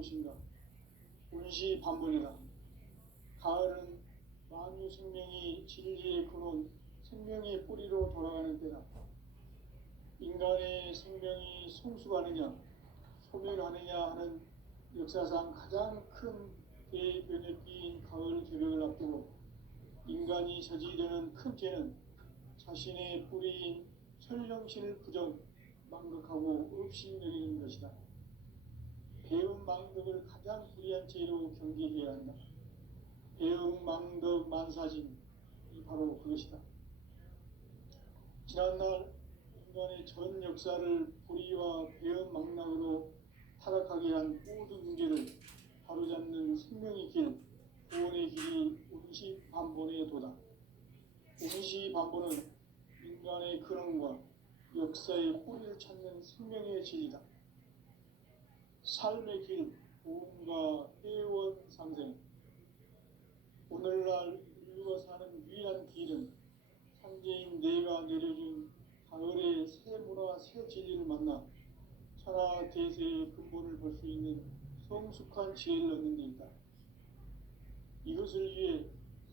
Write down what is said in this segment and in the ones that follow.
무엇인가? 운시반본이다. 가을은 만유 생명이 진리의 근원, 생명의 뿌리로 돌아가는 때다. 인간의 생명이 성숙하느냐, 소멸하느냐 하는 역사상 가장 큰 대변혁기인 가을 개벽을 앞두고 인간이 저지르는 큰 죄는 자신의 뿌리인 천령신을 부정, 망극하고 없이 여기는 것이다. 배움 망덕을 가장 불의한 죄로 경계해야 한다. 배움 망덕 만사진이 바로 그것이다. 지난날 인간의 전 역사를 불의와 배움 망락으로 타락하게 한 모든 문제를 바로잡는 생명의 길, 구원의 길이 운시반본의 도다. 운시반본은 인간의 근원과 역사의 뿌리를 찾는 생명의 진리다. 삶의 길, 구원과 회원 상생. 오늘날 인류가 사는 유일한 길은 삼재인 내가 내려준 가을의 새 문화, 새 진리를 만나 천하 대세의 근본을 볼 수 있는 성숙한 지혜를 얻는 데 있다. 이것을 위해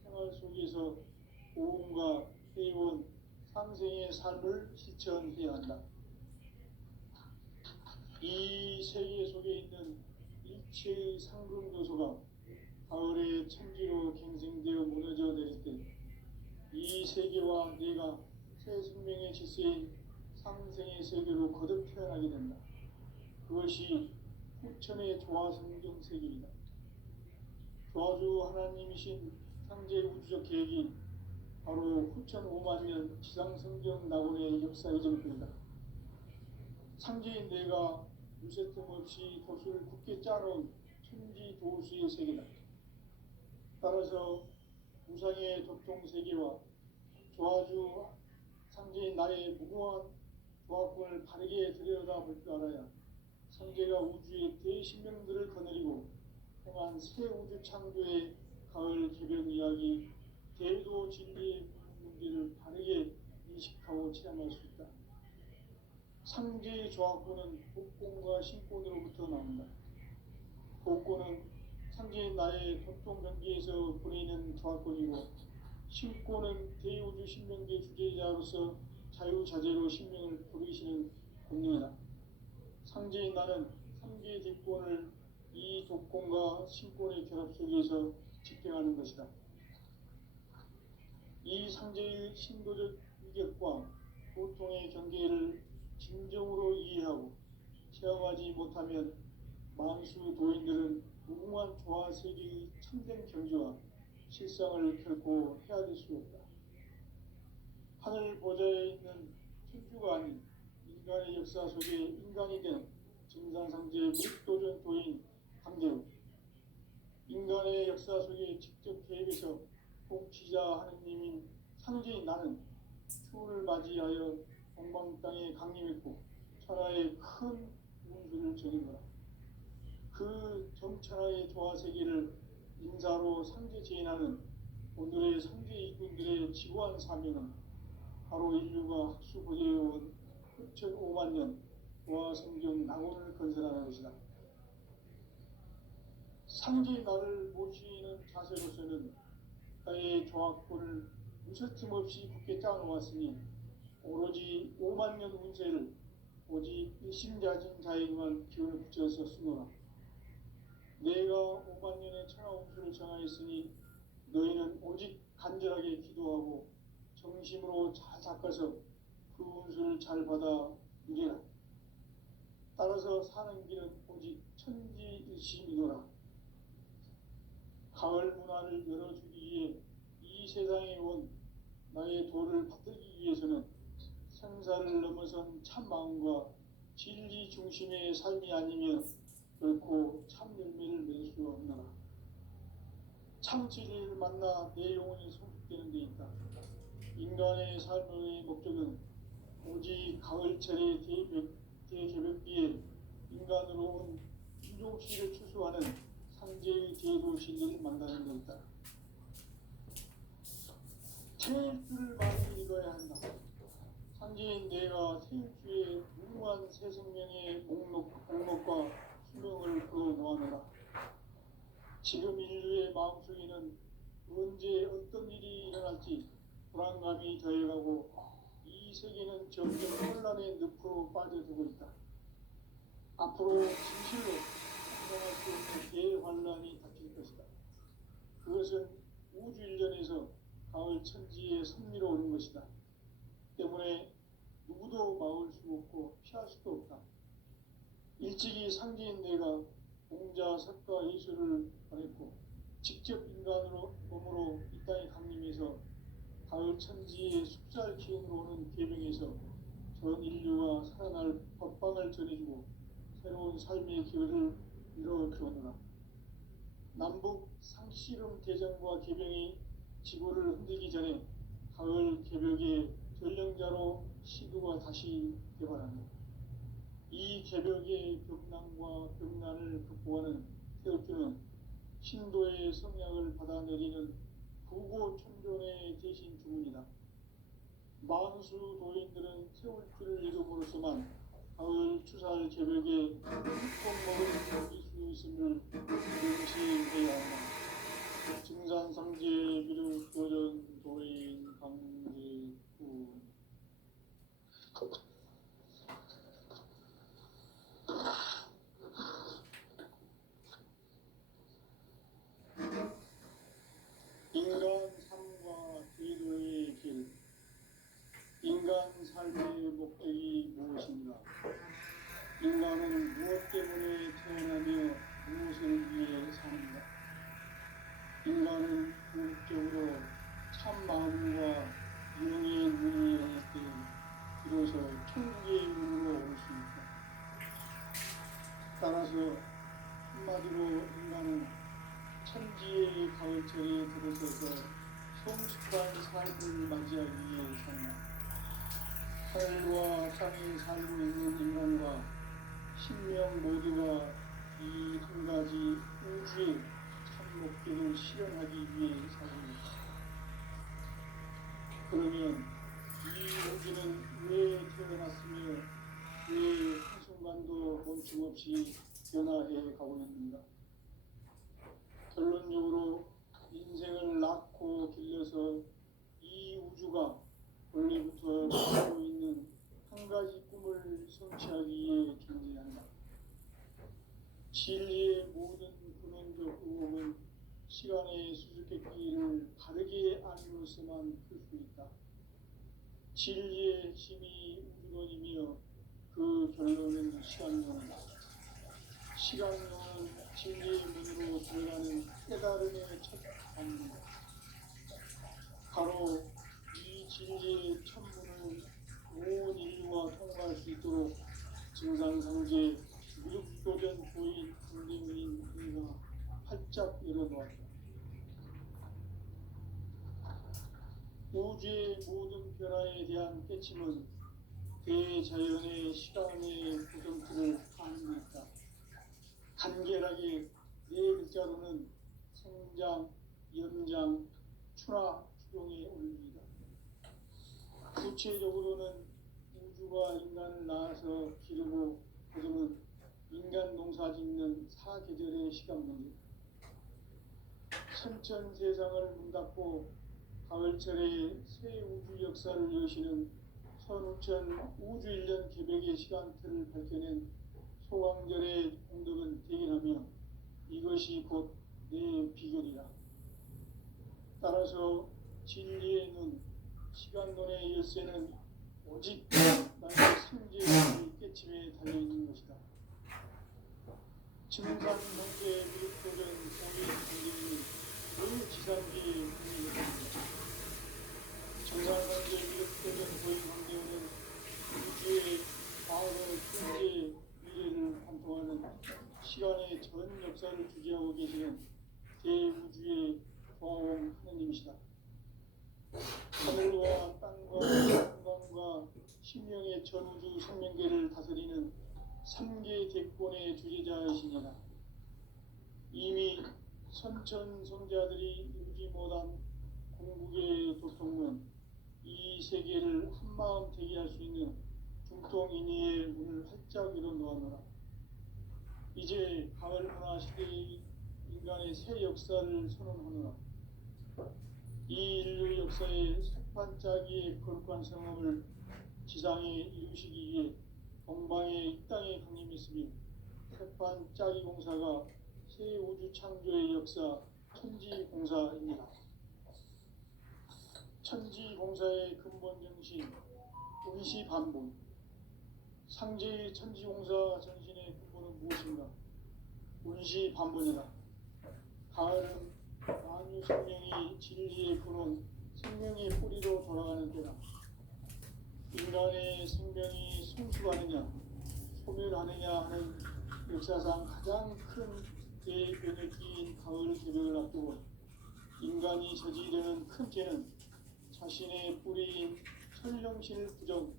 생활 속에서 고음과 회원, 상생의 삶을 실천해야 한다. 이 세계 속에 있는 일체의 상금 요소가 가을의 천지로 갱생되어 무너져 내릴 때 이 세계와 내가 새 생명의 질서인 상생의 세계로 거듭 태어나게 된다. 그것이 후천의 조화성경 세계이다. 조화주 하나님이신 상제 우주적 계획이 바로 후천 5만년 지상성경 낙원의 역사의 정표이다. 상제인 내가 유세틈 없이 도수를 굳게 짜놓은 천지 도수의 세계다. 따라서 무상의 도통세계와 조화주 상제인 나의 무궁한 조화권을 바르게 들여다볼 줄 알아야 상제가 우주의 대신명들을 거느리고 행한 새 우주 창조의 가을 개벽 이야기, 대도 진리의 문제를 바르게 인식하고 체험할 수 있다. 상제의 조화권은 복권과 신권으로부터 나온다. 복권은 상제인 나의 도통경계에서 보내는 조화권이고, 신권은 대우주 신명계 주제자로서 자유자재로 신명을 부르시는 권능이다. 상제인 나는 3개의 대권을 이 독권과 신권의 결합 속에서 집행하는 것이다. 이 상제의 신도적 위격과 고통의 경계를 진정으로 이해하고 체험하지 못하면 만수 도인들은 무궁한 조화 세계의 참된 경지와 실상을 결코 헤아릴 수 없다. 하늘 보좌에 있는 천주가 아닌 인간의 역사 속에 인간이 된 증산상제의 묵도전 도인 강제로 인간의 역사 속에 직접 개입해서 통치자 하느님인 상제인 나는 추운을 맞이하여 동방 땅에 강림했고 천하의 큰 운수를 적인 거라. 그 정천하의 조화세계를 인사로 상제 제인하는 오늘의 상제 이군들의 지구한 사명은 바로 인류가 학수보재해온 6,5만 년 조화성경 낙원을 건설하는 것이다. 상제의 나를 모시는 자세로서는 나의 조화권을 무서틈 없이 굳게 짜놓았으니 오로지 5만 년 운세를 오직 일심자진 자에게만 기운을 붙여서 쓰노라. 내가 5만 년의 천하 운수를 정하였으니 너희는 오직 간절하게 기도하고 정심으로 잘 닦아서 그 운수를 잘 받아 누리라. 따라서 사는 길은 오직 천지일심이노라. 가을 문화를 열어주기 위해 이 세상에 온 나의 도를 받들기 위해서는 생사를 넘어선 참 마음과 진리 중심의 삶이 아니면 결코 참 열매를 맺을 수 없노라. 참 진리를 만나 내 영혼이 성숙되는 데 있다. 인간의 삶의 목적은 오직 가을철의 대개벽기에 인간으로 온 인종시를 추수하는 상제의 제도 진리를 만나는 데 있다. 태일주를 많이 읽어야 한다. 상제인 내가 태일주의 무궁한 새 생명의 목록과 투명을 그어 놓아노라. 지금 인류의 마음속에는 언제 어떤 일이 일어날지 불안감이 더해가고 이 세계는 점점 혼란의 늪으로 빠져들고 있다. 앞으로 진실로 상상할 수 없는 대환란이 닥칠 것이다. 그것은 우주 일련에서 가을 천지의 섭리로 오는 것이다. 때문에 누구도 막을 수 없고 피할 수도 없다. 일찍이 상제인 내가 공자, 석가, 예수를 보냈고 직접 인간으로 몸으로 이 땅에 강림해서 가을 천지의 숫살 기운으로 오는 계명에서 전 인류가 살아날 법방을 전해주고 새로운 삶의 길을 이뤄주었노라. 남북 상씨름 대전과 계병이 지구를 흔들기 전에 가을 개벽의 전령자로 시도가 다시 개발한다. 이 개벽의 벽난과 벽난을 극복하는 태극주는 신도의 성약을 받아내리는 부고천존의 대신 주문이다. 만수 도인들은 태울주를 이름으로서만 가을 추살 개벽에 흙먹을 이길 수 있음을 명시해야 한다. 증산상제 미륵 도전 도인 강제구 인간 삶과 제도의 길. 인간 삶의 목적이 무엇인가? 인간은 무엇 때문에 태어나며 무엇을 위해 사는가? 인간은 궁극적으로 참 마음과 영의 눈이 열릴 때 비로소 천국의 문으로 올 수 있다. 따라서 한마디로 인간은 천지의 가을철에 들어서서 성숙한 삶을 맞이하기 위해 산다. 하늘과 땅에 살고 있는 인간과 신명 모두가 이 한 가지 우주의 참 목적을 실현하기 위해 살고 있다. 그러면 이 우주는 왜 태어났으며 왜 한순간도 멈춤없이 변화해 가고 있는가? 결론적으로 인생을 낳고 길러서 이 우주가 원래부터 가지고 있는 한 가지 꿈을 성취하기 위해 존재한다. 진리의 모든 근원적 의혹은 시간의 수수께끼를 바르게 알므로서만 풀 수 있다. 진리의 핵심이 우주론이며 그 결론은 시간론이다. 시간론은 진리의 문으로 들어가는 깨달음의 첫 방문이다. 바로 이 진리의 천문을 온 인류가 통과할 수 있도록 증산상제 미륵도전 도인 강림인 우리가 활짝 열어놓았다. 우주의 모든 변화에 대한 깨침은 대자연의 시간의 구성틀을 가늠했다. 간결하게 네 글자로는 성장, 연장, 추나, 추종의 원리이다. 구체적으로는 우주가 인간을 낳아서 기르고 거두는 인간 농사 짓는 사계절의 시간 문제. 천천 세상을 문닫고 가을철에 새 우주 역사를 여시는 선우천 우주 1년 개벽의 시간틀을 밝혀낸 소강절의 공덕은 대견하며 이것이 곧 내 비결이라. 따라서 진리의 눈, 시간론의 열쇠는 오직 나의 상제의 깨침에 달려있는 것이다. 증산상제 미륵도전 고인 관계는 늘 지상계의 공인입니다. 증산상제 미륵도전 고인 관계는 우주의 과거, 현재, 미래를 관통하는 시간의 전 역사를 주재하고 계시는 대우주의 보호원 하느님이시다. 하늘과 땅과 공간과 신명의 전우주 생명계를 다스리는 3계 대권의 주재자이시니라. 이미 선천성자들이 이루지 못한 궁극의 도통은 이 세계를 한마음 되게 할 수 있는 중통인의의 문을 활짝 열어 놓았노라. 이제 가을 문화 시대의 인간의 새 역사를 선언하노라. 이 인류 역사의 색반짝이의 거룩한 성험을 지상에 이루시기 위해 동방의 이 땅에 강림했으며 색반짝이 공사가 새 우주 창조의 역사 천지공사입니다. 천지공사의 근본 정신 운시반본. 상제의 천지공사 정신의 근본은 무엇인가? 운시반본이다. 가을은 만유 생명이 진리의 근원, 생명의 뿌리로 돌아가는 때다. 인간의 생명이 성숙하느냐, 소멸하느냐 하는 역사상 가장 큰 대변의 기인 가을 개벽을 앞두고 인간이 저지르는 큰 죄는 자신의 뿌리인 천령신을 부정,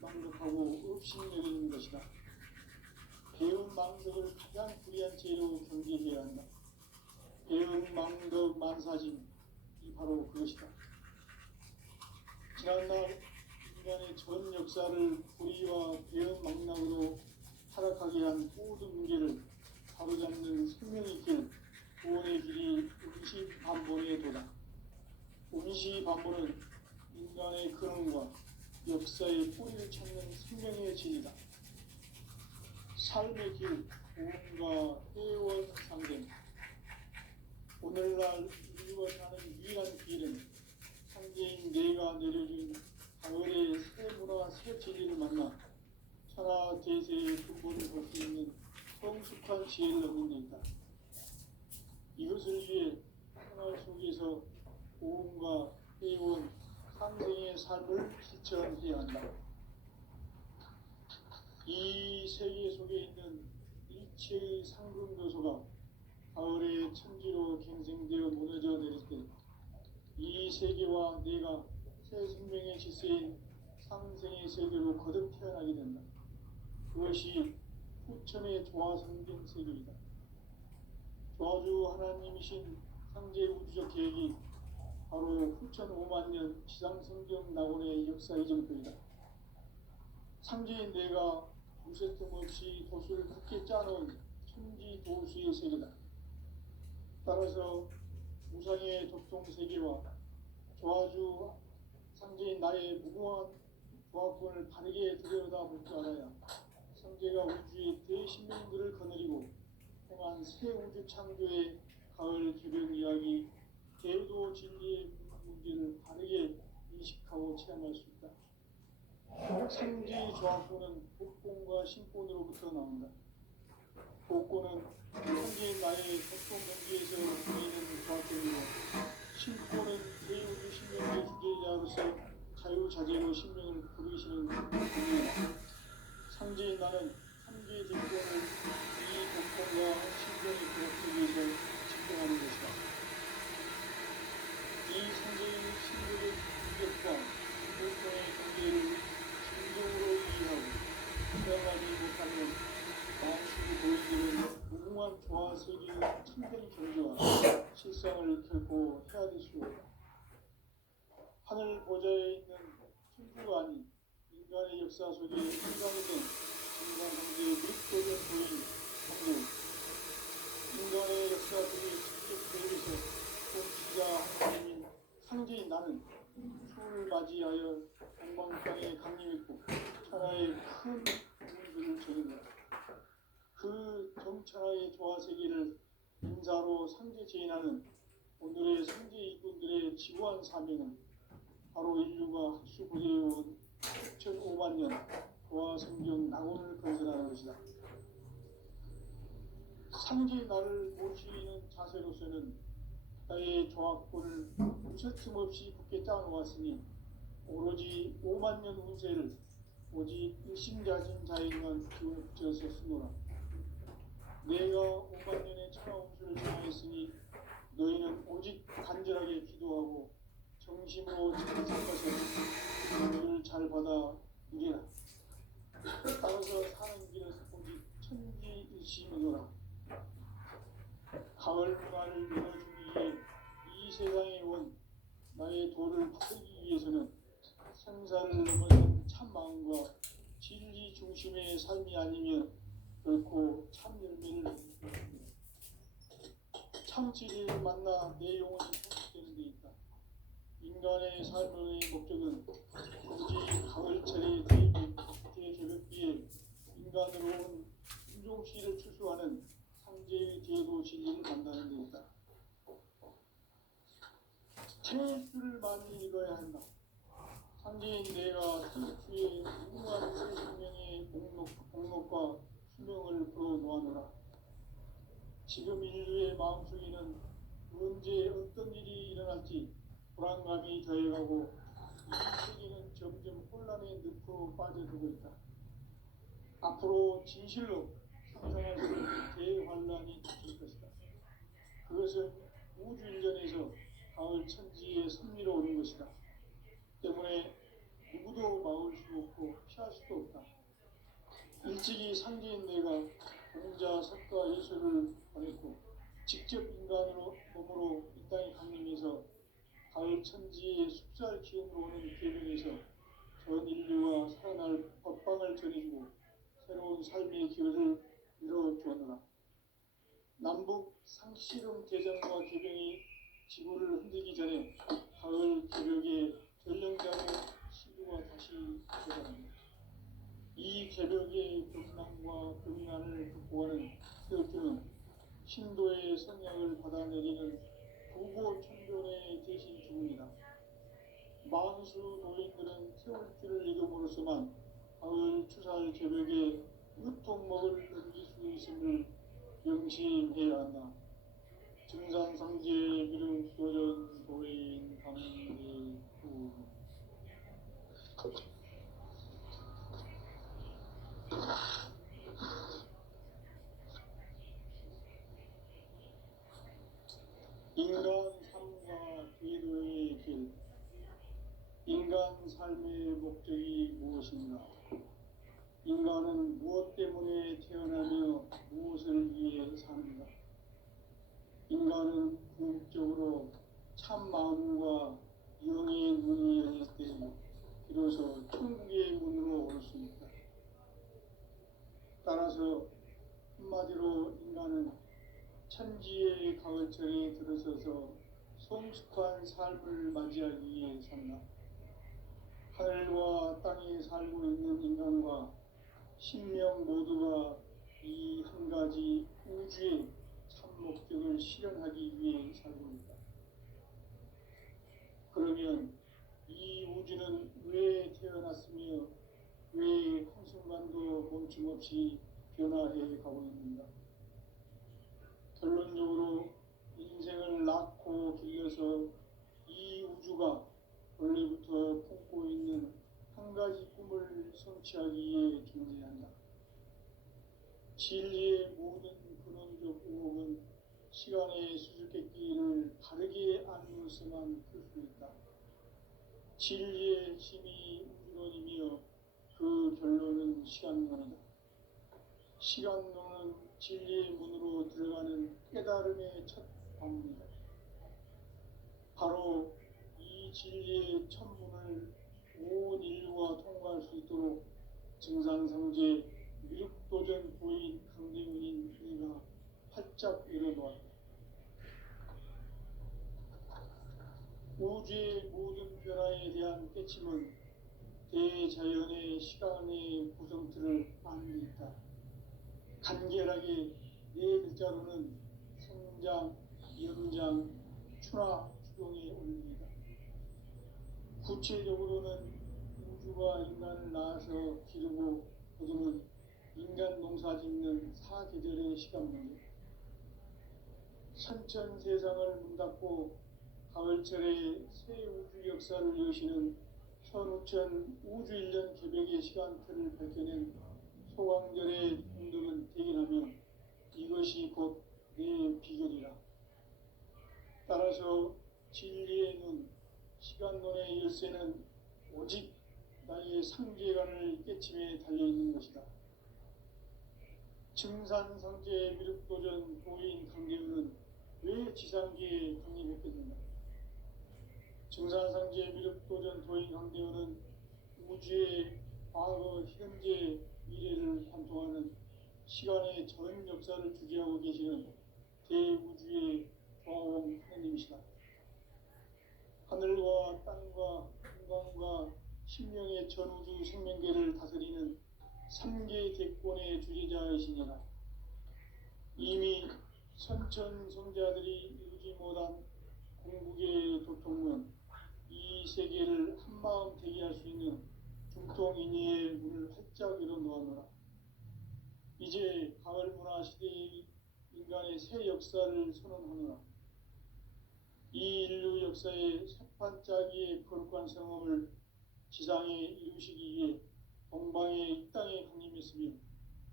망덕하고 업신여기는 것이다. 배은 망덕을 가장 불의한 죄로 경계해야 한다. 배은 망덕 만사짐이 바로 그것이다. 지난날 인간의 전 역사를 불의와 배은 망락으로 타락하게 한 모든 문제를 바로잡는 생명의 길, 구원의 길이 운시반본의 도다. 운시반본은 인간의 근원과 역사의 뿌리를 찾는 생명의 진리다. 삶의 길, 구원과 회원 상생. 오늘날 인류가 사는 유일한 길은 상제인 내가 내려준 가을의 새 문화, 새 진리를 만나 천하 대세의 근본을 볼 수 있는 성숙한 지혜를 얻는 데 있다. 이것을 위해 생활 속에서 고음과 회원, 상생의 삶을 실천해야 한다. 이 세계 속에 있는 일체의 상승도소가 가을의 천지로 갱생되어 무너져 내릴 때 이 세계와 내가 새 생명의 질서인 상생의 세계로 거듭 태어나게 된다. 그것이 후천의 조화성경 세계이다. 조화주 하나님이신 상제 우주적 계획이 바로 후천 5만 년 지상성경 낙원의 역사 이정표이다. 상제인 내가 무쇠 틈 없이 도수를 굳게 짜놓은 천지 도수의 세계다. 따라서 우상의 독통 세계와 조화주 상제인 나의 무궁한 조화권을 바르게 들여다볼 줄 알아야 상제가 우주의 대신명들을 거느리고 행한 새 우주 창조의 가을 개벽 이야기, 대도 진리의 문제를 바르게 인식하고 체험할 수 있다. 상제의 조화권은 복권과 신권으로부터 나온다. 복권은 현재의 나의 고통 경지에서 보이는 조합점이고 신권은 대우주 신명의 주제자로서 자유자재로 신명을 부르시는 분이다. 상제인 나는 상제의 대권을 이 복권과 신명의 조합점 위해서 집중하는 것이다. 이 상제의 신명의 인격과 복권의 경계를 진정으로 이해하고 체험하지 못하면 만식이 보여지는 무궁한 조화 세계의 참된 경지와 실상을 결코 헤아릴 수 없다. 하늘 보좌에 있는 천주가 아닌 인간의 역사 속에 인간에게 인간관계의 밀도를 보인 성령, 인간의 역사 속에 직접 대입해서 통치자 하나님인 상제인 나는 추운을 맞이하여 동방땅에 강림했고 천하의 큰 문들을 전했다. 그 정천하의 조화세계를 인사로 상제 제인하는 오늘의 상제 이꾼들의 지구한 사명은 바로 인류가 학수부대해온 6,5만 년 조화성경 낙원을 건설하는 것이다. 상제 나를 모시는 자세로서는 나의 조화권을 무쇠틈 없이 굳게 짜놓았으니 오로지 5만 년 운세를 오직 일심자진 자에게만 기운을 붙여서 쓰노라. 내가 5만 년의 천하운수를 정하였으니 너희는 오직 간절하게 기도하고 정심으로 찬송해서 은혜를 잘 받아 누리라. 따라서 사는 길은 오직 천지일심이노라. 가을 문화를 열어주기 위해 이 세상에 온 나의 도를 풀기 위해서는 생사를 넘어선 참 마음과 진리 중심의 삶이 아니면 결코 참 열매를 맺을 수 없습니다. 참 진리를 만나 내 영혼이 성숙되는 데 있다. 인간의 삶의 목적은 오직 가을철의 대개벽기에 인간으로 온 인종씨를 추수하는 상제의 제도 진리를 만나는 데 있다. 태주를 많이 읽어야 한다. 상제인 내가 태주의 무궁한 새 생명의 목록과 수명을 풀어놓아노라. 지금 인류의 마음속에는 언제 어떤 일이 일어날지 불안감이 더해가고 이 세계는 점점 혼란의 늪으로 빠져들고 있다. 앞으로 진실로 상상할 수 없는 대환란이 닥칠 것이다. 그것은 우주 일전에서 가을 천지의 섭리로 오는 것이다. 때문에 누구도 막을 수 없고 피할 수도 없다. 일찍이 상제인 내가 공자, 석가, 예수를 보냈고 직접 인간으로 몸으로 이 땅에 강림해서 가을 천지의 숲살 기운으로 오는 계명에서 전 인류와 살아날 법방을 전해주고 새로운 삶의 기회를 이뤄주었노라. 남북 상씨름 대전과 개병이 지구를 흔들기 전에 가을 개벽의 전령자로 시구가 다시 되어갑니다. 이 개벽의 병난과 병난을 극복하는 태극기는 신도의 성향을 받아내리는 부고 천존의 대신 죽음이다. 만수 노인들은 태울 길을 잃음으로써만 가을 추살 개벽의 으통목을 넘길 수 있음을 명심해야 한다. 증산상제 미륵 도전 도인 강대구 인간 삶과 궤도의 길. 인간 삶의 목적이 무엇인가? 인간은 무엇 때문에 태어나며 무엇을 위해 사는가? 인간은 궁극적으로 참 마음과 영의 문이 열릴 때 비로소 천국의 문으로 올 수 있다. 따라서 한마디로 인간은 천지의 가을철에 들어서서 성숙한 삶을 맞이하기 위해 산다. 하늘과 땅에 살고 있는 인간과 신명 모두가 이 한 가지 우주의 참 목적을 실현하기 위해 살고 있다. 그러면 이 우주는 왜 태어났으며 왜 한순간도 멈춤없이 변화해 가고 있는가? 결론적으로 인생을 낳고 길러서 이 우주가 원래부터 품고 있는 한 가지 꿈을 성취하기 위해 존재한다. 진리의 모든 근원적 의혹은 시간의 수수께끼를 바르게 알므로서만 풀 수 있다. 진리의 힘이 우주론이며 그 결론은 시간론이다. 시간론은 진리의 문으로 들어가는 깨달음의 첫 방문이다. 바로 이 진리의 천문을 온 인류가 통과할 수 있도록 증산상제 미륵도전 고인 강대문인 그가 활짝 열어놓았다. 우주의 모든 변화에 대한 깨침은 대자연의 시간의 구성틀을 아는 데 있다. 간결하게 네 글자로는 성장, 연장, 추나 추동의 원리이다. 구체적으로는 우주가 인간을 낳아서 기르고 거두는 인간 농사 짓는 사계절의 시간 문제. 천천 세상을 문닫고 가을철에 새 우주 역사를 여시는 천우천 우주 1년 개벽의 시간틀을 밝혀낸 소강절의 운동은 대견하며 이것이 곧 내 비결이라. 따라서 진리의 눈, 시간론의 열쇠는 오직 나의 상제관을 깨침에 달려있는 것이다. 증산상제 미륵도전 도인 강대우는 왜 지상계에 강림했겠는가? 증산상제 미륵도전 도인 강대우는 우주의 과거, 현재, 미래를 관통하는 시간의 전 역사를 주재하고 계시는 대우주의 조화원 하나님이시다. 하늘과 땅과 인간과 신명의 전우주 생명계를 다스리는 삼계 대권의 주재자이시니라. 이미 선천성자들이 이루지 못한 궁극의 도통은 이 세계를 한마음 되게 할 수 있는 중통인의의 문을 활짝 열어놓았노라. 이제 가을 문화 시대의 인간의 새 역사를 선언하노라. 이 인류 역사의 새판짜기의 거룩한 성험을 지상에 이루시기 위해 동방의 이 땅에 강림했으며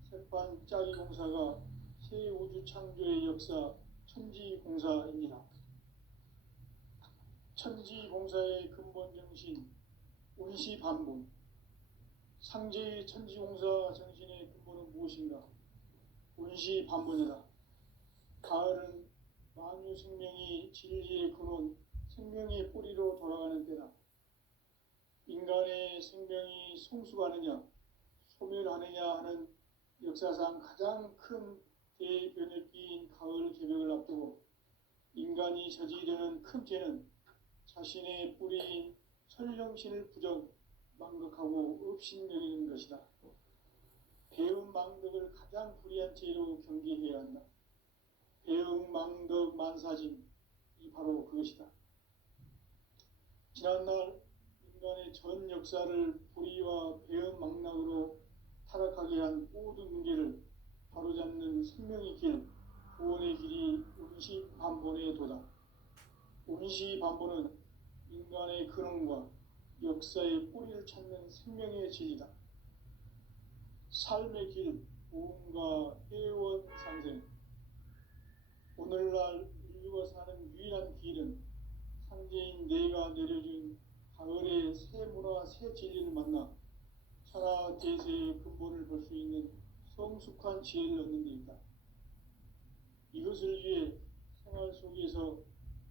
새판짜기 공사가 새 우주 창조의 역사 천지공사입니다. 천지공사의 근본 정신 운시반본. 상제의 천지공사 정신의 근본은 무엇인가? 운시반본이다. 가을은 만유 생명이 진리의 근원, 생명의 뿌리로 돌아가는 때다. 인간의 생명이 성숙하느냐, 소멸하느냐 하는 역사상 가장 큰 대변혁기인 가을 개벽을 앞두고 인간이 저지르는 큰 죄는 자신의 뿌리인 설령신을 부정, 망극하고 업신여기는 것이다. 배움 망덕을 가장 불의한 죄로 경계해야 한다. 배움 망덕 만사짐이 바로 그것이다. 지난날 인간의 전 역사를 불의와 배움 망락으로 타락하게 한 모든 문제를 바로잡는 생명의 길, 구원의 길이 운시반본의 도다. 운시반본은 인간의 근원과 역사의 뿌리를 찾는 생명의 진리다. 삶의 길, 부흥과 회원 상생. 오늘날 인류가 사는 유일한 길은 상제인 내가 내려준 가을의 새 문화, 새 진리를 만나 천하 대세의 근본을 볼 수 있는 성숙한 지혜를 얻는 데 있다. 이것을 위해 생활 속에서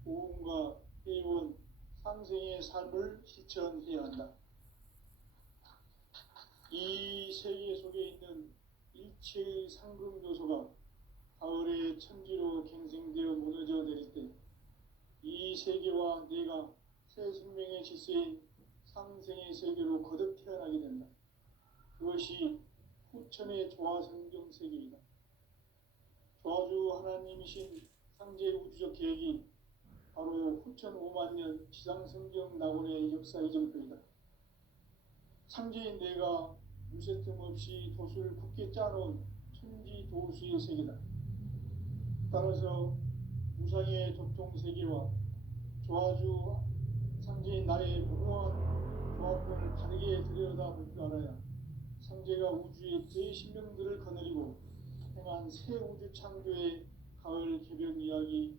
보험과 회원, 상생의 삶을 실천해야 한다. 이 세계 속에 있는 일체의 상금 요소가 가을의 천지로 갱생되어 무너져 내릴 때 이 세계와 내가 새 생명의 질서인 상생의 세계로 거듭 태어나게 된다. 그것이 후천의 조화성경 세계이다. 조화주 하나님이신 상제 우주적 계획이 바로 후천 5만 년 지상성경 낙원의 역사 이정표이다. 상제인 내가 무쇠 틈 없이 도수를 굳게 짜놓은 천지 도수의 세계다. 따라서 무상의 도통 세계와 조화주 상제인 나의 무궁한 조합권을 바르게 들여다볼 줄 알아야 상제가 우주의 대신명들을 거느리고 행한 새 우주 창조의 가을 개벽 이야기,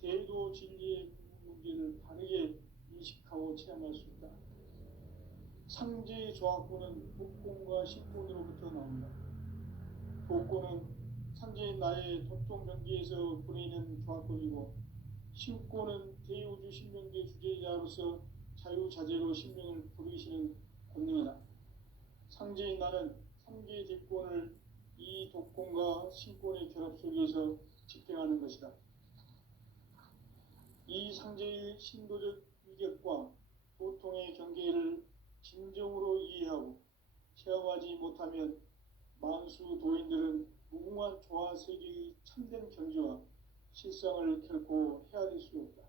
대도 진리의 문제를 바르게 인식하고 체험할 수 있다. 상제의 조합권은 복권과 신권으로부터 나온다. 복권은 상제인 나의 도통 경계에서 보내는 조합권이고, 신권은 대우주 신명계 주제자로서 자유자재로 신명을 부르시는 권능이다. 상제인 나는 3개 대권을 이 독권과 신권의 결합 속에서 집행하는 것이다. 이 상제의 신도적 위격과 보통의 경계를 진정으로 이해하고 체험하지 못하면 만수 도인들은 무궁한 조화세계의 참된 경지와 실상을 결코 헤아릴 수 없다.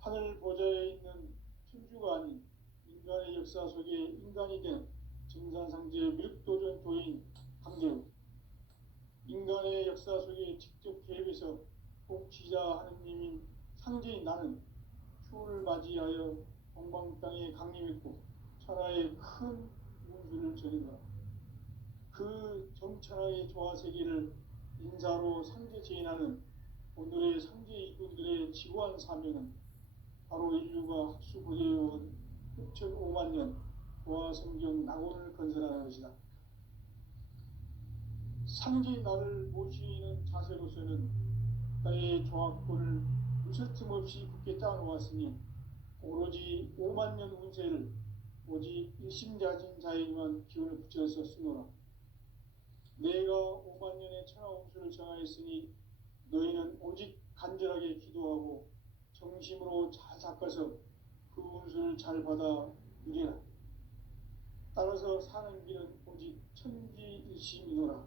하늘 보좌에 있는 천주가 아닌 인간의 역사 속에 인간이 된 증산상제의 밀도전 도인 강제우, 인간의 역사 속에 직접 개입해서 통치자 하느님인 상제인 나는 추운을 맞이하여 동방 땅에 강림했고 천하의 큰 운수를 전이노라. 그 정천하의 조화세계를 인사로 상제 제인하는 오늘의 상제 이군들의 지구한 사명은 바로 인류가 학수부대해온 후천 5만 년 조화성경 낙원을 건설하는 것이다. 상제인 나를 모시는 자세로서는 나의 조합권을 무쇠 틈 없이 굳게 짜놓았으니 오로지 5만 년 운세를 오직 일심자진 자에게만 기운을 붙여서 쓰노라. 내가 5만 년의 천하홍수를 정하였으니 너희는 오직 간절하게 기도하고 정심으로 잘 닦아서 그 운수를 잘 받아 누리라. 따라서 사는 길은 오직 천지일심이노라.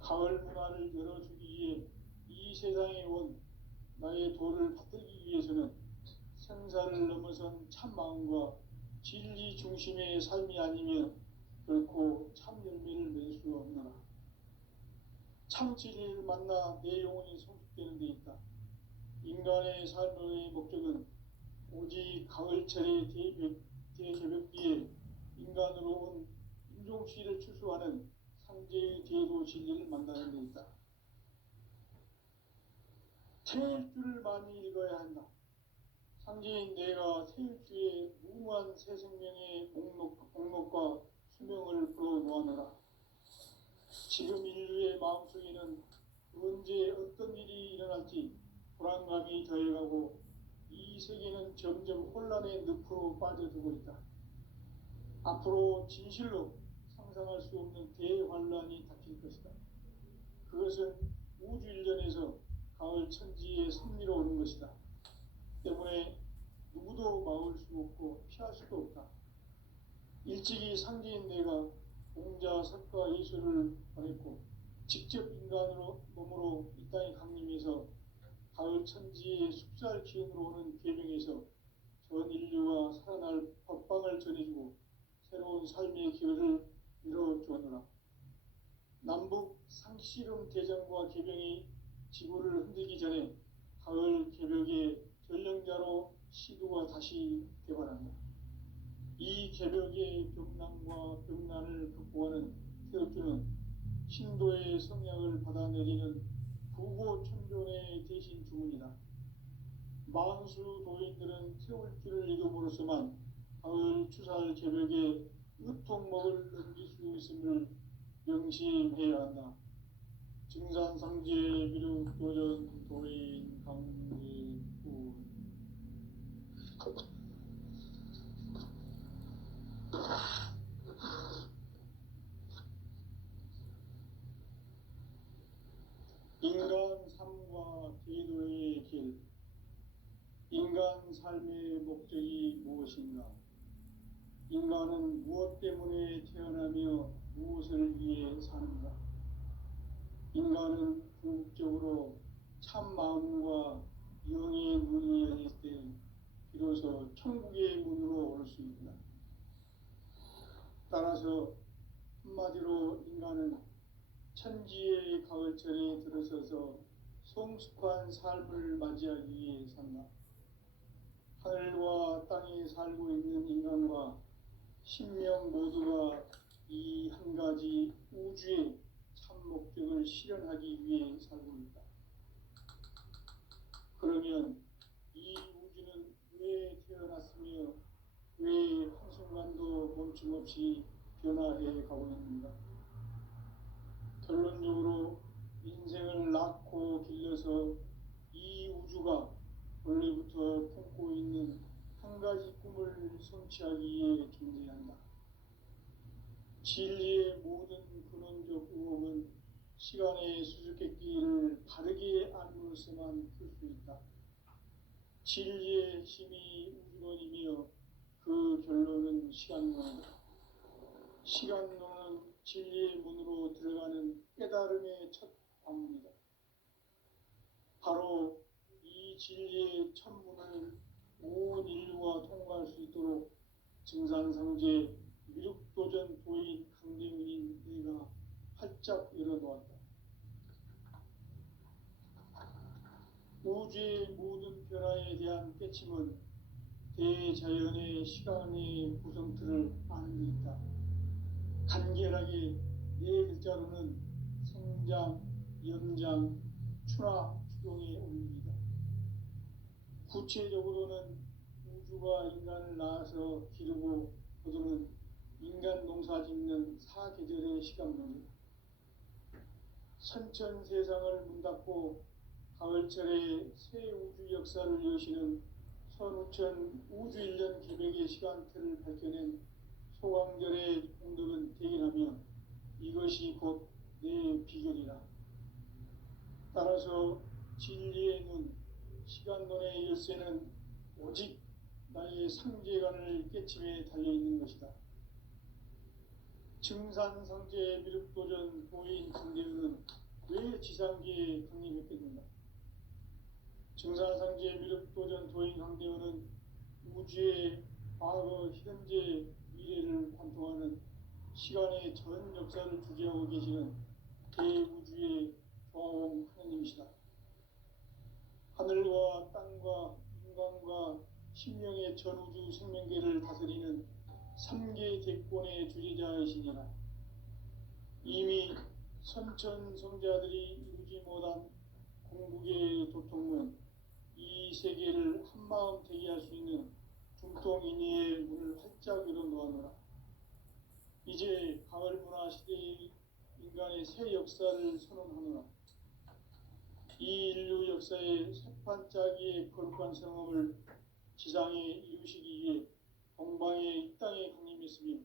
가을 문화를 열어주기 위해 이 세상에 온 나의 도를 받들기 위해서는 생사를 넘어선 참 마음과 진리 중심의 삶이 아니면 결코 참 열매를 맺을 수 없노라. 참 진리를 만나 내 영혼이 성숙되는 데 있다. 인간의 삶의 목적은 오직 가을철의 대개벽기에 인간으로 온 인종시를 추수하는 상제의 제도 진리를 만나는 데 있다. 태일주를 많이 읽어야 한다. 상제인 내가 태일주의 무모한 새 생명의 목록과 수명을 풀어놓아노라. 지금 인류의 마음속에는 언제 어떤 일이 일어날지 불안감이 더해가고 이 세계는 점점 혼란의 늪으로 빠져들고 있다. 앞으로 진실로 상상할 수 없는 대환란이 닥칠 것이다. 그것은 우주 일련에서 가을 천지의 섭리로 오는 것이다. 때문에 누구도 막을 수 없고 피할 수도 없다. 일찍이 상제인 내가 공자, 석가, 예수를 보냈고 직접 인간으로 몸으로 이 땅에 강림해서 가을 천지의 숲살 기운으로 오는 계명에서 전 인류가 살아날 법방을 전해주고 새로운 삶의 기회를 이뤄주었노라. 남북 상씨름 대전과 개병이 지구를 흔들기 전에 가을 개벽의 전령자로 시도가 다시 개발한다. 이 개벽의 병난과 병난을 극복하는 태엽주는 신도의 성약을 받아내리는 부고천존의 대신 주문이다. 만수 도인들은 태울주를 읽음으로써만 가을 추살 개벽에 으통목을 넘길 수 있음을 명심해야 한다. 증산상제 미륵도전 도인 강리구. 인간 삶과 제도의 길. 인간 삶의 목적이 무엇인가? 인간은 무엇 때문에 태어나며 무엇을 위해 사는가? 인간은 궁극적으로 참 마음과 영의 문이 열릴 때 비로소 천국의 문으로 올 수 있다. 따라서 한마디로 인간은 천지의 가을철에 들어서서 성숙한 삶을 맞이하기 위해 산다. 하늘과 땅에 살고 있는 인간과 신명 모두가 이 한 가지 우주의 참 목적을 실현하기 위해 살고 있다. 그러면 이 우주는 왜 태어났으며 왜 한순간도 멈춤없이 변화해 가고 있는가? 결론적으로 인생을 낳고 길러서 이 우주가 원래부터 품고 있는 한 가지 꿈을 성취하기 위해 존재한다. 진리의 모든 근원적 의혹은 시간의 수수께끼를 바르게 알므로써만 풀 수 있다. 진리의 핵심이 우주론이며 그 결론은 시간론이다. 시간론은 진리의 문으로 들어가는 깨달음의 첫 관문이다. 바로 이 진리의 첫 문을 온 인류가 통과할 수 있도록 증산상제 미륵도전 도인 강림인 내가 활짝 열어놓았다. 우주의 모든 변화에 대한 깨침은 대자연의 시간의 구성틀을 아는 데 있다. 간결하게 네 글자로는 생장, 연장, 추나 추동의 원리이다. 구체적으로는 우주가 인간을 낳아서 기르고 거두는 인간 농사 짓는 사계절의 시간론이다. 선천 세상을 문닫고 가을철에 새 우주 역사를 여시는 선우천 우주 1년 기백의 시간틀을 밝혀낸 소강절의 공덕은 대견하며 이것이 곧 내 비결이라. 따라서 진리의 눈, 시간론의 열쇠는 오직 나의 상제관을 깨침에 달려있는 것이다. 증산상제 미륵도전 도인 강대우는 왜 지상계에 강림했겠는가? 증산상제 미륵도전 도인 강대우는 우주의 과거, 현재, 미래를 관통하는 시간의 전 역사를 주재하고 계시는 대우주의 조화원 하느님이시다. 하늘과 땅과 인간과 신명의 전우주 생명계를 다스리는 3계 대권의 주재자이시니라. 이미 선천성자들이 이루지 못한 공국의 도통문, 이 세계를 한마음 되게 할 수 있는 중통인의의 문을 활짝 열어놓았노라. 이제 가을 문화 시대의 인간의 새 역사를 선언하노라. 이 인류 역사의 새판짜기의 거룩한 성험을 지상에 이루시기 위해 동방의 이 땅에 강림했으며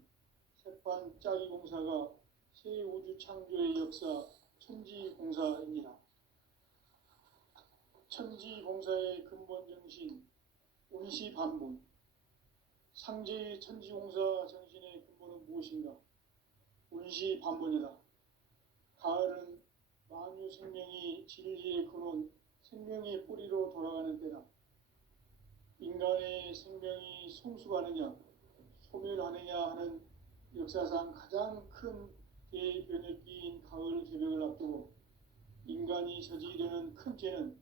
새판짜기 공사가 새 우주 창조의 역사 천지공사입니다. 천지공사의 근본 정신 운시반분, 상제의 천지공사 정신의 근본은 무엇인가? 운시반분이다. 가을은 만유 생명이 진리의 근원, 생명의 뿌리로 돌아가는 때다. 인간의 생명이 성숙하느냐, 소멸하느냐 하는 역사상 가장 큰 대변혁기인 가을 개벽을 앞두고 인간이 저지르는 큰 죄는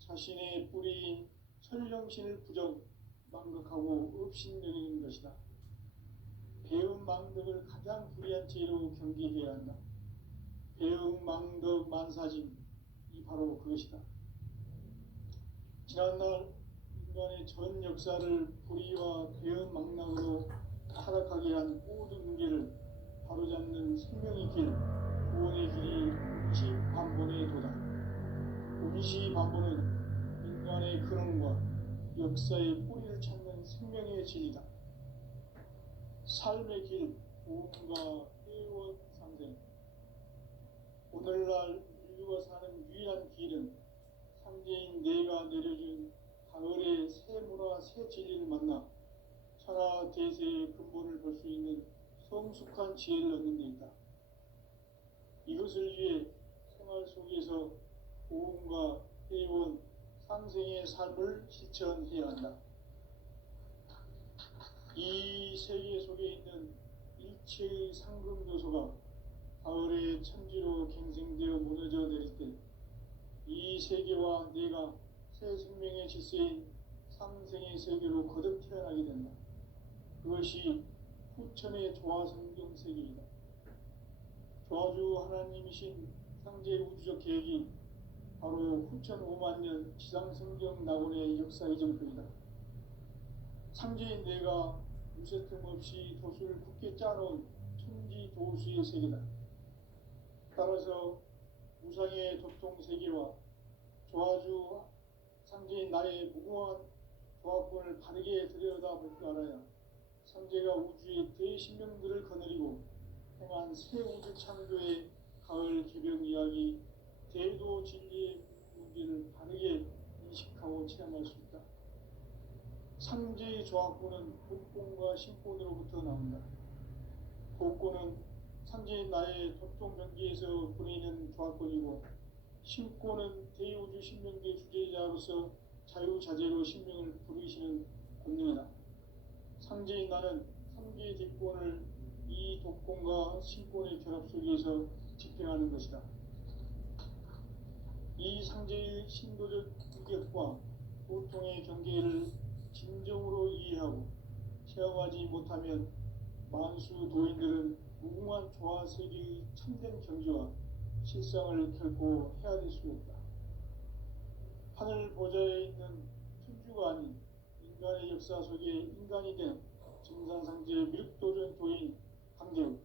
자신의 뿌리인 설령신을 부정, 망극하고 업신여기는 것이다. 배음 망덕을 가장 불의한 죄로 경계해야 한다. 배음 망덕 만사짐이 바로 그것이다. 지난날 인간의 전 역사를 불의와 배음 망락으로 타락하게 한 모든 문제를 바로잡는 생명의 길, 구원의 길이 운시반본의 도다. 운시반본은 인간의 근원과 역사의 뿌리를 찾는 생명의 진리다. 삶의 길, 보험과 회원 상생. 오늘날 인류가 사는 유일한 길은 상제인 내가 내려준 가을의 새 문화, 새 진리를 만나 천하 대세의 근본을 볼 수 있는 성숙한 지혜를 얻는 데 있다. 이것을 위해 생활 속에서 보험과 회원, 상생의 삶을 실천해야 한다. 이 세계 속에 있는 일체의 상금 요소가 가을의 천지로 갱생되어 무너져 내릴 때 이 세계와 내가 새 생명의 질서인 상생의 세계로 거듭 태어나게 된다. 그것이 후천의 조화성경 세계이다. 조화주 하나님이신 상제 우주적 계획이 바로 후천 5만 년 지상성경 낙원의 역사의 정표이다. 상제인 내가 무쇠틈 없이 도수를 굳게 짜놓은 천지 도수의 세계다. 따라서 우상의 도통 세계와 조화주 상제인 나의 무궁한 조화권을 바르게 들여다볼 줄 알아야 상제가 우주의 대신명들을 거느리고 행한 새 우주 창조의 가을 개벽 이야기, 대도 진리의 문제를 바르게 인식하고 체험할 수 있다. 상제의 조화권은 복권과 신권으로부터 나온다. 복권은 상제인 나의 도통 경계에서 보내는 조화권이고, 신권은 대우주 신명계 주제자로서 자유자재로 신명을 부르시는 권능이다. 상제인 나는 3개의 뒷권을 이 독권과 신권의 결합 속에서 집행하는 것이다. 이 상제의 신도적 인격과 보통의 경계를 진정으로 이해하고 체험하지 못하면 만수 도인들은 무궁한 조화세계의 참된 경지와 실상을 결코 헤아릴 수 없다. 하늘 보좌에 있는 천주가 아닌 인간의 역사 속에 인간이 된 증산상제 미륵도전 도인 강대우,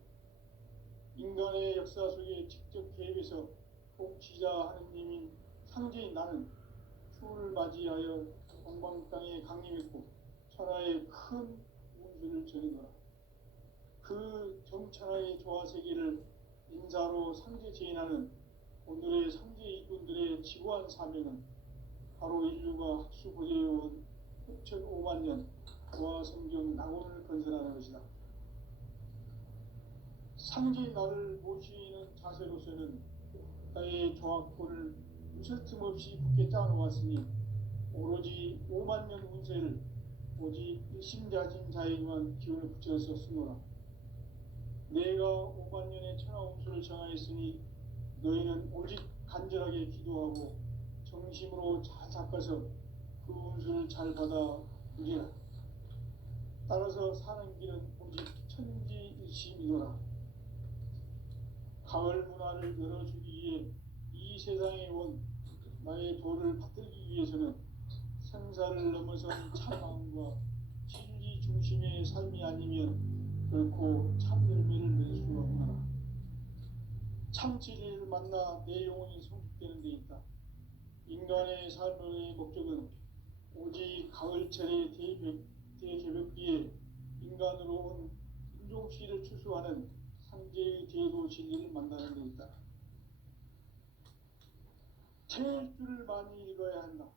인간의 역사 속에 직접 개입해서 통치자 하느님인 상제인 나는 추운을 맞이하여 동방 땅에 강림했고 천하의 큰 운수를 전해노라. 그 정천하의 조화세계를 인사로 상제 제인하는 오늘의 상제 이군들의 지구한 사명은 바로 인류가 학수 고대해온 6,5만 년 부화 성경 낙원을 건설하는 것이다. 상제 나를 모시는 자세로서는 나의 조합권을 무슨 틈없이 굳게 짜놓았으니 오로지 5만 년 운세를 오직 일심자진 자에게만 기운을 붙여서 쓰노라. 내가 5만 년의 천하 운수를 정하였으니 너희는 오직 간절하게 기도하고 정심으로 잘 닦아서 그 운수를 잘 받아 누리라. 따라서 사는 길은 오직 천지일심이노라. 가을 문화를 열어주기 위해 이 세상에 온 나의 도를 받들기 위해서는 생사를 넘어선 참마음과 진리 중심의 삶이 아니면 결코 참 열매를 낼 수가 없노라. 참 진리를 만나 내 영혼이 성숙되는 데 있다. 인간의 삶의 목적은 오직 가을철의 대개벽기에 인간으로 온 인종시를 추수하는 상제의 제도 진리를 만나는 데 있다. 태일주를 많이 읽어야 한다.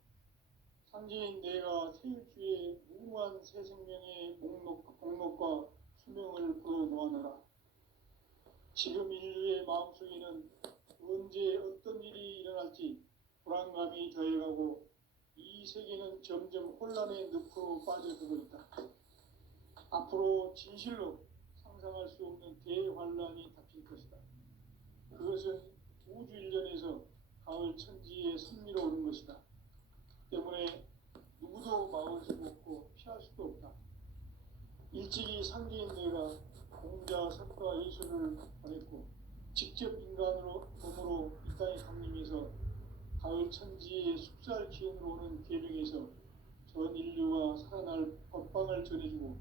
상제인 내가 태일주의 무궁한 새 생명의 목록과 수명을 불어놓아노라. 지금 인류의 마음속에는 언제 어떤 일이 일어날지 불안감이 더해가고 이 세계는 점점 혼란의 늪으로 빠져들고 있다. 앞으로 진실로 상상할 수 없는 대환란이 닥칠 것이다. 그것은 우주 일련에서 가을 천지에 선미로 오는 것이다. 때문에 누구도 막을 수 없고 피할 수도 없다. 일찍이 상제인 내가 공자, 석가, 예수를 보냈고 직접 인간으로 몸으로 이 땅에 강림해서 가을 천지의 숙살 기운으로 오는 계명에서 전 인류가 살아날 법방을 전해주고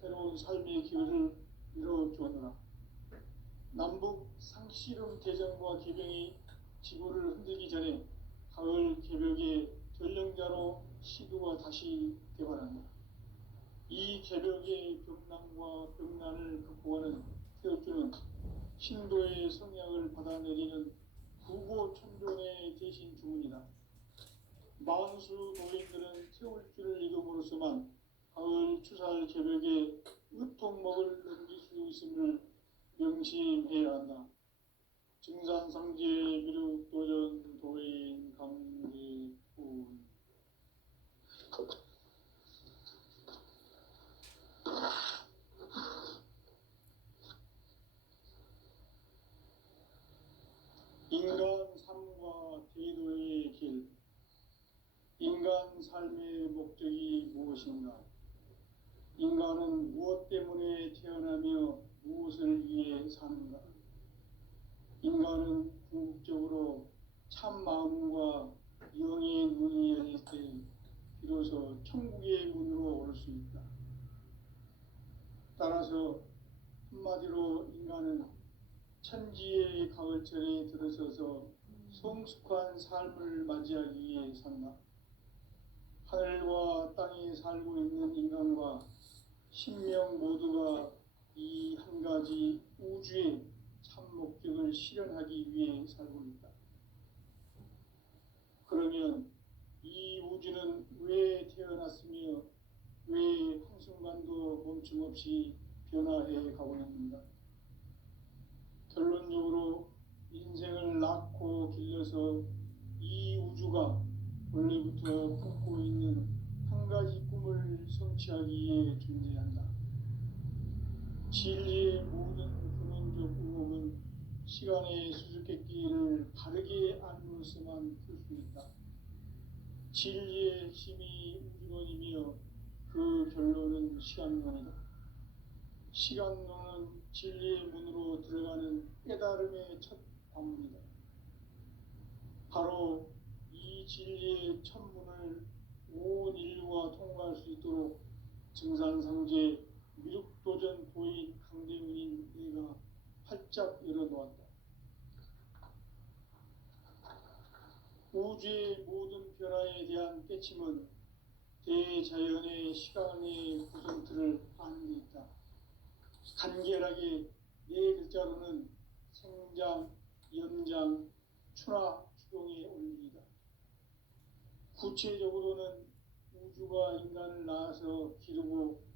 새로운 삶의 기회를 이뤄주었노라. 남북 상씨름 대전과 계병이 지구를 흔들기 전에 가을 개벽의 전령자로 시두가 다시 개발한다. 이 개벽의 병난과 병난을 극복하는 태엽주는 신도의 성약을 받아내리는 구고천존의 대신 주문이다. 만수 노인들은 태울주를 읽음으로써만 가을 추살 개벽에 으통먹을 넘길 수 있음을 명심해야 한다. 증산상제 미륵도전 도인 강제군. 인간 삶과 대도의 길. 인간 삶의 목적이 무엇인가? 인간은 무엇 때문에 태어나며 무엇을 위해 사는가? 인간은 궁극적으로 참 마음과 영의 문이 열릴 때 비로소 천국의 문으로 올 수 있다. 따라서 한마디로 인간은 천지의 가을철에 들어서서 성숙한 삶을 맞이하기 위해 산다. 하늘과 땅에 살고 있는 인간과 신명 모두가 이 한 가지 우주의 참 목적을 실현하기 위해 살고 있다. 그러면 이 우주는 왜 태어났으며 왜 한순간도 멈춤없이 변화해 가고 있는가? 결론적으로 인생을 낳고 길러서 이 우주가 원래부터 품고 있는 한 가지 꿈을 성취하기 위해 존재한다. 진리의 모든 근원적 의혹은 시간의 수수께끼를 바르게 알므로서만 풀 수 있다. 진리의 핵심이 우주론이며 그 결론은 시간론이다. 시간론은 진리의 문으로 들어가는 깨달음의 첫 관문이다. 바로 이 진리의 첫 문을 온 인류가 통과할 수 있도록 증산상제 미륵도전 도인 강대문인 내가 활짝 열어놓았다. 우주의 모든 변화에 대한 깨침은 대자연의 시간의 구성틀을 아는 데 있다. 간결하게 네 글자로는 생장, 연장, 출하, 추동에 올리다. 구체적으로는 우주가 인간을 낳아서 기르고